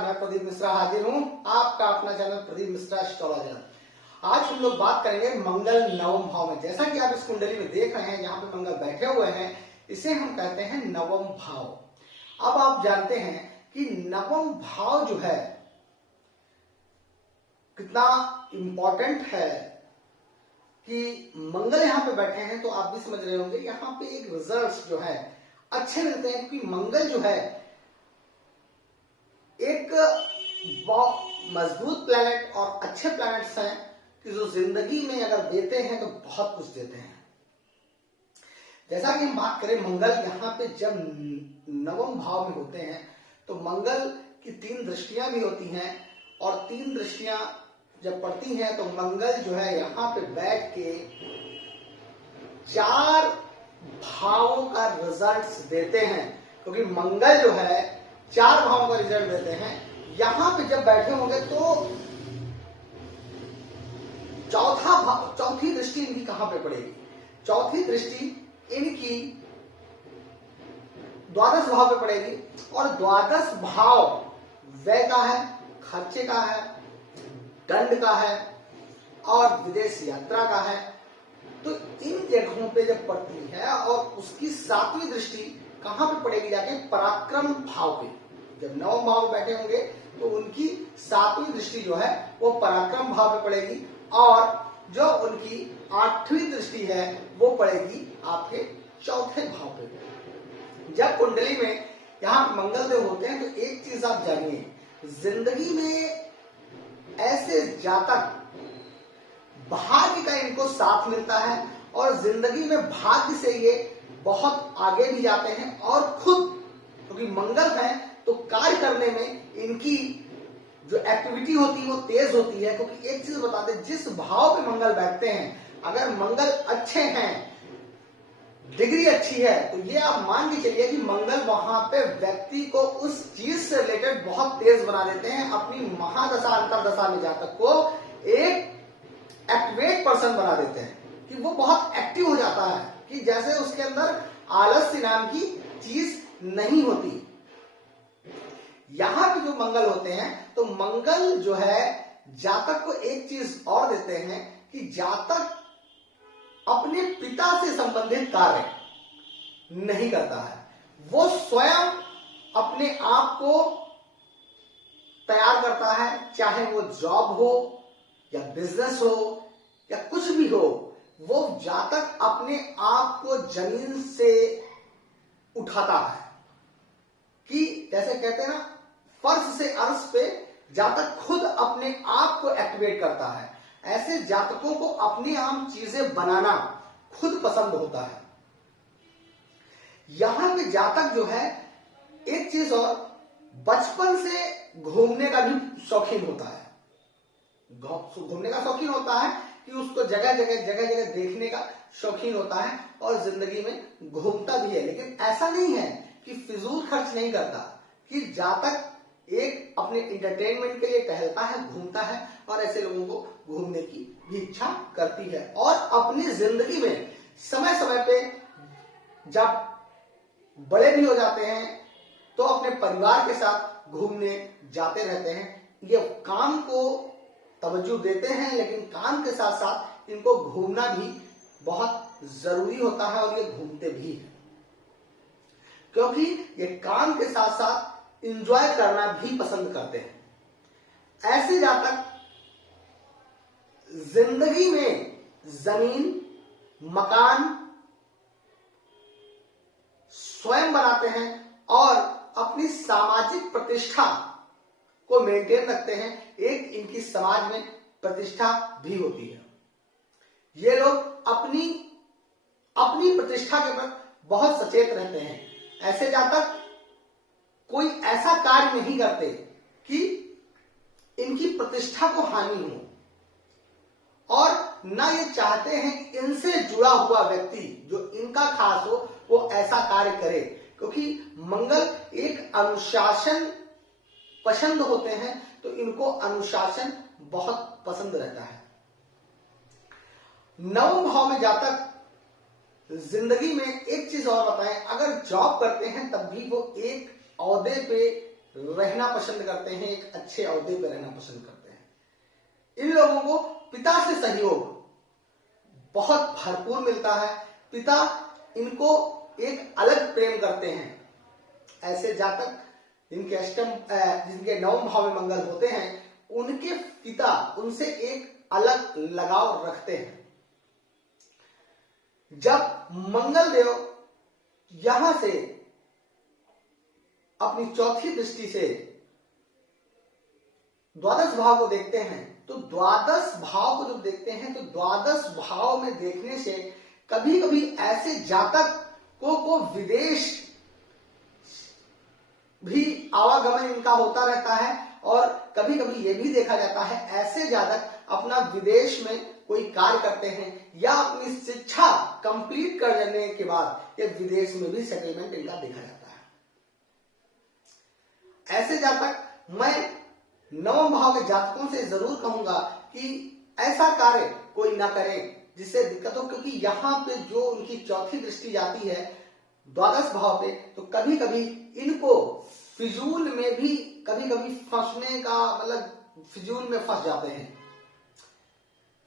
नमस्कार, मैं प्रदीप मिश्रा हाजिर हूं, आपका अपना चैनल प्रदीप मिश्रा एस्ट्रोलॉजर। आज हम लोग बात करेंगे मंगल नवम भाव में। जैसा कि आप इस कुंडली में देख रहे हैं, यहाँ पे मंगल बैठे हुए हैं, इसे हम कहते हैं नवम भाव। अब आप जानते हैं कि नवम भाव जो है कितना इंपॉर्टेंट है कि मंगल यहाँ पे बैठे हैं, तो आप भी समझ रहे होंगे यहाँ पे एक रिजल्ट्स जो है अच्छे मिलते हैं, क्योंकि मंगल जो है एक मजबूत प्लैनेट और अच्छे प्लैनेट्स हैं कि जो जिंदगी में अगर देते हैं तो बहुत कुछ देते हैं। जैसा कि हम बात करें मंगल यहाँ पे जब नवम भाव में होते हैं तो मंगल की 3 दृष्टियां भी होती हैं, और 3 दृष्टियां जब पड़ती हैं तो मंगल जो है यहाँ पे बैठ के 4 भावों का रिजल्ट्स देते हैं, क्योंकि मंगल जो है 4 भावों का रिजल्ट देते हैं। यहां पे जब बैठे होंगे तो चौथी दृष्टि इनकी कहां पे पड़ेगी? चौथी दृष्टि इनकी द्वादश भाव पे पड़ेगी, और द्वादश भाव व्यय का है, खर्चे का है, दंड का है और विदेश यात्रा का है। तो इन जगहों पे जब पड़ती है, और उसकी 7वीं दृष्टि कहां पे पड़ेगी? जाके पराक्रम भाव पे। जब नवम भाव में बैठे होंगे तो उनकी 7वीं दृष्टि जो है वो पराक्रम भाव पे पड़ेगी, और जो उनकी 8वीं दृष्टि है वो पड़ेगी आपके चौथे भाव पे। जब कुंडली में यहाँ मंगल देव होते हैं तो एक चीज आप जानिए, जिंदगी में ऐसे जातक भाग्य का इनको साथ मिलता है, और जिंदगी में भाग्य से ये बहुत आगे भी जाते हैं, और खुद क्योंकि मंगल है तो कार्य करने में इनकी जो एक्टिविटी होती है वो तेज होती है। क्योंकि एक चीज बता दें, जिस भाव पे मंगल बैठते हैं, अगर मंगल अच्छे हैं, डिग्री अच्छी है, तो ये आप मान के चलिए कि मंगल वहां पे व्यक्ति को उस चीज से रिलेटेड बहुत तेज बना देते हैं। अपनी महादशा अंतरदशा में जातक को एक एक्टिवेट पर्सन बना देते हैं कि वो बहुत एक्टिव हो जाता है, कि जैसे उसके अंदर आलस्य नाम की चीज नहीं होती। यहां पे जो मंगल होते हैं तो मंगल जो है जातक को एक चीज और देते हैं कि जातक अपने पिता से संबंधित कार्य नहीं करता है, वो स्वयं अपने आप को तैयार करता है, चाहे वो जॉब हो या बिजनेस हो या कुछ भी हो। वो जातक अपने आप को जमीन से उठाता है, कि जैसे कहते हैं ना, फर्श से अर्श पे जातक खुद अपने आप को एक्टिवेट करता है। ऐसे जातकों को अपनी आम चीजें बनाना खुद पसंद होता है। यहां पे जातक जो है एक चीज और, बचपन से घूमने का भी शौकीन होता है। घूमने का शौकीन होता है कि उसको जगह जगह देखने का शौकीन होता है, और जिंदगी में घूमता भी है। लेकिन ऐसा नहीं है कि फिजूल खर्च नहीं करता, कि जातक एक अपने इंटरटेनमेंट के लिए टहलता है, घूमता है, और ऐसे लोगों को घूमने की भी इच्छा करती है। और अपनी जिंदगी में समय समय पे जब बड़े भी हो जाते हैं तो अपने परिवार के साथ घूमने जाते रहते हैं। ये काम को तवज्जो देते हैं, लेकिन काम के साथ साथ इनको घूमना भी बहुत जरूरी होता है, और ये घूमते भी हैं, क्योंकि ये काम के साथ साथ एंजॉय करना भी पसंद करते हैं। ऐसे जातक जिंदगी में जमीन, मकान स्वयं बनाते हैं, और अपनी सामाजिक प्रतिष्ठा को मेंटेन रखते हैं। एक इनकी समाज में प्रतिष्ठा भी होती है। ये लोग अपनी प्रतिष्ठा के प्रति बहुत सचेत रहते हैं। ऐसे जातक कोई ऐसा कार्य नहीं करते कि इनकी प्रतिष्ठा को हानि हो, और ना ये चाहते हैं कि इनसे जुड़ा हुआ व्यक्ति जो इनका खास हो वो ऐसा कार्य करे, क्योंकि मंगल एक अनुशासन पसंद होते हैं, तो इनको अनुशासन बहुत पसंद रहता है। नवम भाव में जातक जिंदगी में एक चीज और बताएं, अगर जॉब करते हैं तब भी वो एक ओहदे पे रहना पसंद करते हैं, एक अच्छे ओहदे पर रहना पसंद करते हैं। इन लोगों को पिता से सहयोग बहुत भरपूर मिलता है। पिता इनको एक अलग प्रेम करते हैं। ऐसे जातक जिनके नवम भाव में मंगल होते हैं, उनके पिता उनसे एक अलग लगाव रखते हैं। जब मंगल देव यहां से अपनी चौथी दृष्टि से द्वादश भाव को देखते हैं, तो द्वादश भाव को जब देखते हैं तो द्वादश भाव में देखने से कभी कभी ऐसे जातक को विदेश भी आवागमन इनका होता रहता है। और कभी कभी यह भी देखा जाता है ऐसे जातक अपना विदेश में कोई कार्य करते हैं या अपनी शिक्षा कंप्लीट कर लेने के बाद ये विदेश में भी सेटलमेंट इनका देखा जाता है। ऐसे जातक मैं नवम भाव के जातकों से जरूर कहूंगा कि ऐसा कार्य कोई ना करें जिससे दिक्कत हो, क्योंकि यहाँ पे जो उनकी चौथी दृष्टि जाती है द्वादश भाव पे, तो कभी कभी इनको फिजूल में भी कभी कभी फंसने का मतलब फिजूल में फंस जाते हैं।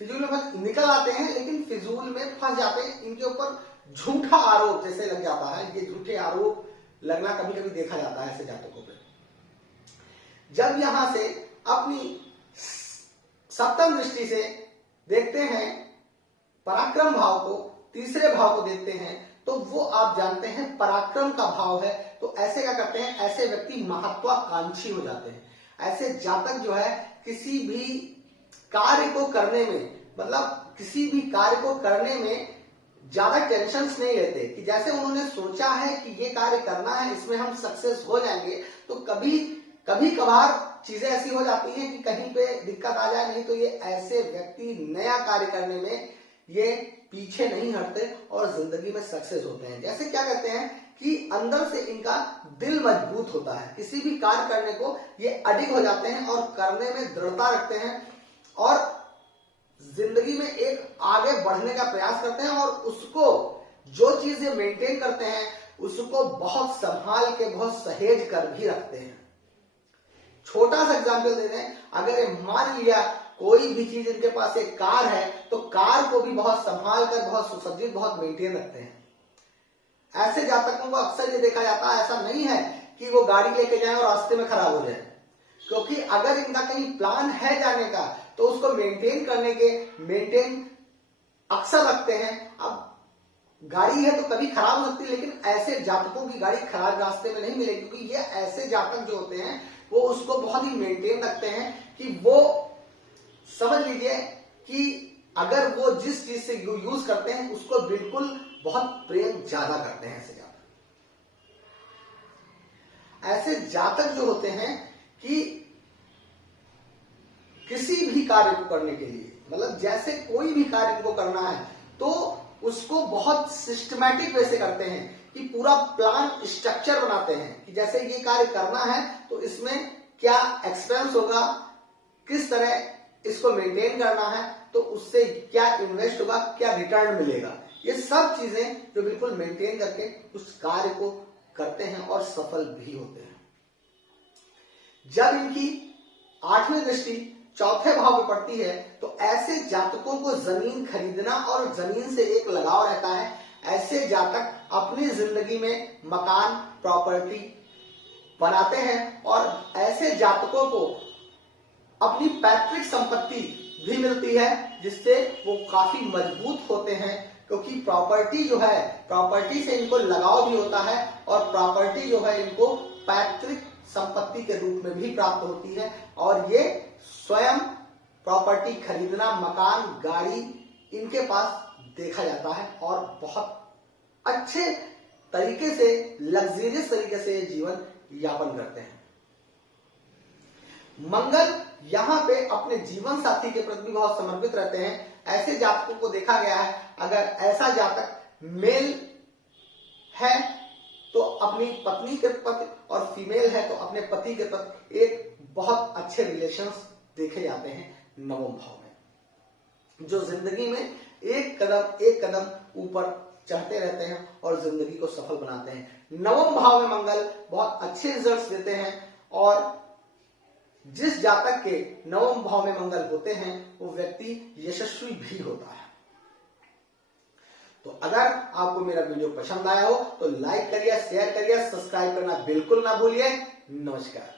फिजूल में निकल आते हैं लेकिन फिजूल में फंस जाते हैं। इनके ऊपर झूठा आरोप जैसे लग जाता है, ये झूठे आरोप लगना कभी कभी देखा जाता है ऐसे जातकों पे। जब यहां से अपनी सप्तम दृष्टि से देखते हैं पराक्रम भाव को, तीसरे भाव को देखते हैं, तो वो आप जानते हैं पराक्रम का भाव है। तो ऐसे क्या करते हैं, ऐसे व्यक्ति महत्वाकांक्षी हो जाते हैं। ऐसे जातक जो है किसी भी कार्य को करने में, मतलब किसी भी कार्य को करने में ज्यादा टेंशन्स नहीं लेते कि जैसे उन्होंने सोचा है कि ये कार्य करना है, इसमें हम सक्सेस हो जाएंगे, तो कभी कभार चीजें ऐसी हो जाती हैं कि कहीं पे दिक्कत आ जाए, नहीं तो ये ऐसे व्यक्ति नया कार्य करने में ये पीछे नहीं हटते और जिंदगी में सक्सेस होते हैं। जैसे क्या कहते हैं कि अंदर से इनका दिल मजबूत होता है, किसी भी कार्य करने को ये अडिग हो जाते हैं और करने में दृढ़ता रखते हैं और जिंदगी में एक आगे बढ़ने का प्रयास करते हैं और उसको जो चीजें मेंटेन करते हैं उसको बहुत संभाल के बहुत सहेज कर भी रखते हैं। छोटा सा एग्जांपल दे दें, अगर मान लिया कोई भी चीज इनके पास एक कार है तो कार को भी बहुत संभाल कर, बहुत सुसज्जित, बहुत मेंटेन रखते हैं। ऐसे जातकों को अक्सर ये देखा जाता है, ऐसा नहीं है कि वो गाड़ी लेके जाए और रास्ते में खराब हो जाए, क्योंकि अगर इनका कहीं प्लान है जाने का तो उसको मेंटेन अक्सर रखते हैं। अब गाड़ी है तो कभी खराब हो सकती है, लेकिन ऐसे जातकों की गाड़ी खराब रास्ते में नहीं मिलेगी, क्योंकि ये ऐसे जातक जो होते हैं वो उसको बहुत ही मेंटेन रखते हैं कि वो समझ लीजिए कि अगर वो जिस चीज से यूज करते हैं उसको बिल्कुल बहुत प्रेम ज्यादा करते हैं। ऐसे जातक जो होते हैं कि किसी भी कार्य को करने के लिए, मतलब जैसे कोई भी कार्य इनको करना है तो उसको बहुत सिस्टमैटिक वे से करते हैं कि पूरा प्लान स्ट्रक्चर बनाते हैं कि जैसे ये कार्य करना है तो इसमें क्या एक्सपेंस होगा, किस तरह इसको मेंटेन करना है, तो उससे क्या इन्वेस्ट होगा, क्या रिटर्न मिलेगा। ये सब चीजें जो बिल्कुल मेंटेन करके उस कार्य को करते हैं और सफल भी होते हैं। जब इनकी आठवीं दृष्टि चौथे भाव में पड़ती है तो ऐसे जातकों को जमीन खरीदना और जमीन से एक लगाव रहता है। ऐसे जातक अपनी जिंदगी में मकान, प्रॉपर्टी बनाते हैं और ऐसे जातकों को अपनी पैतृक संपत्ति भी मिलती है, जिससे वो काफी मजबूत होते हैं, क्योंकि प्रॉपर्टी जो है, प्रॉपर्टी से इनको लगाव भी होता है और प्रॉपर्टी जो है इनको पैतृक संपत्ति के रूप में भी प्राप्त होती है। और ये स्वयं प्रॉपर्टी खरीदना, मकान, गाड़ी इनके पास देखा जाता है और बहुत अच्छे तरीके से, लग्जरियस तरीके से जीवन यापन करते हैं। मंगल यहाँ पे अपने जीवन साथी के प्रति बहुत समर्पित रहते हैं। ऐसे जातकों को देखा गया है, अगर ऐसा जातक मेल है तो अपनी पत्नी के प्रति और फीमेल है तो अपने पति के प्रति एक बहुत अच्छे रिलेशंस देखे जाते हैं नवम भाव में, जो जिंदगी में एक कदम ऊपर चढ़ते रहते हैं और जिंदगी को सफल बनाते हैं। नवम भाव में मंगल बहुत अच्छे रिजल्ट्स देते हैं और जिस जातक के नवम भाव में मंगल होते हैं वो व्यक्ति यशस्वी भी होता है। तो अगर आपको मेरा वीडियो पसंद आया हो तो लाइक करिए, शेयर करिए, सब्सक्राइब करना बिल्कुल ना भूलिए। नमस्कार।